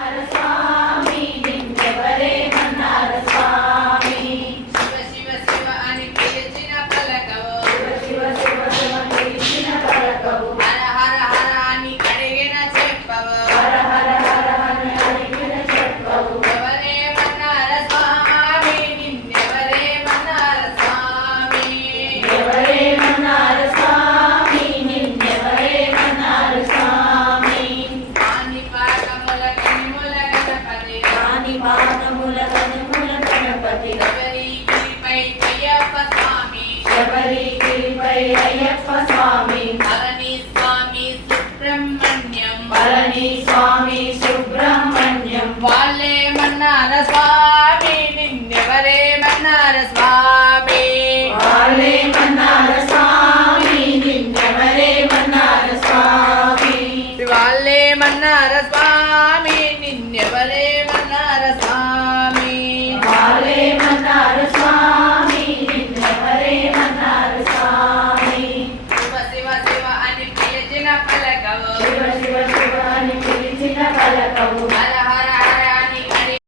స్వామి నిన్నెవరేమన్నారు స్వామి శివ శివ శివ అని పిలిచిన పలకవు శివ శివ శివ పిలిచిన పలకవు హర హర హర అని అడిగిన చెప్పవు హర హర హర అని అడిగిన చెప్పవు ఎవరేమన్నారు స్వామి నిన్నెవరేమన్నారు స్వామి ఎవరేమన్నారు స్వామి నిన్నెవరేమన్నారు స్వామి ఆని పాకముల కనిముల గణపతి కాని పాదముల కనుముల గణపతి శబరిగిరిపై అయ్యప్ప స్వామి శబరిగిరిపై అయ్యప్ప స్వామి పళని స్వామి సుబ్రహ్మణ్యం పళని స్వామి సుబ్రహ్మణ్యం వాళ్ళేమన్నారు స్వామి నిన్నెవరేమన్నారు స్వామి వాళ్ళేమన్నారు స్వామి నిన్నెవరేమన్నారు స్వామి వాళ్ళేమన్నారు స్వామి నిన్నెవరేమన్నారు స్వామి వాళ్ళేమన్నారు స్వామి నిన్నెవరేమన్నారు స్వామి శివ శివ శివ అని పిలిచిన పలకవు శివ శివ శివ అని పిలిచిన పలకవు